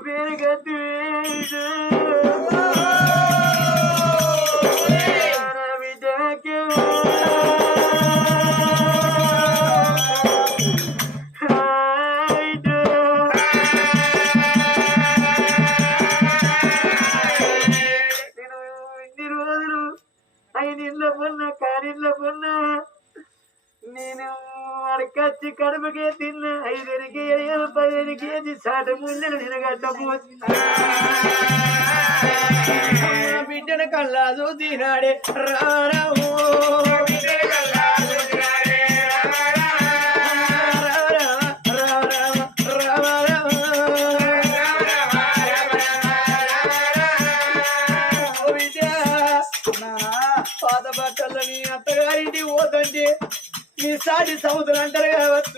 పేరు నేను ఇన్ని రోజులు ఐదిళ్ళ పొన్న కానిళ్ళ పొన్న అడకచ్చి కడుపుకే తిన్న ఐదురికి పదిహేను కేజీ సాట ముందర నేను కట్టపోతుంది బిడ్డను కల్లా చూసినాడే రారావు పాత బట్టలు నీ అత్తగారింటి పోతుంటే ఈసారి సముద్రం అంటారు కావచ్చు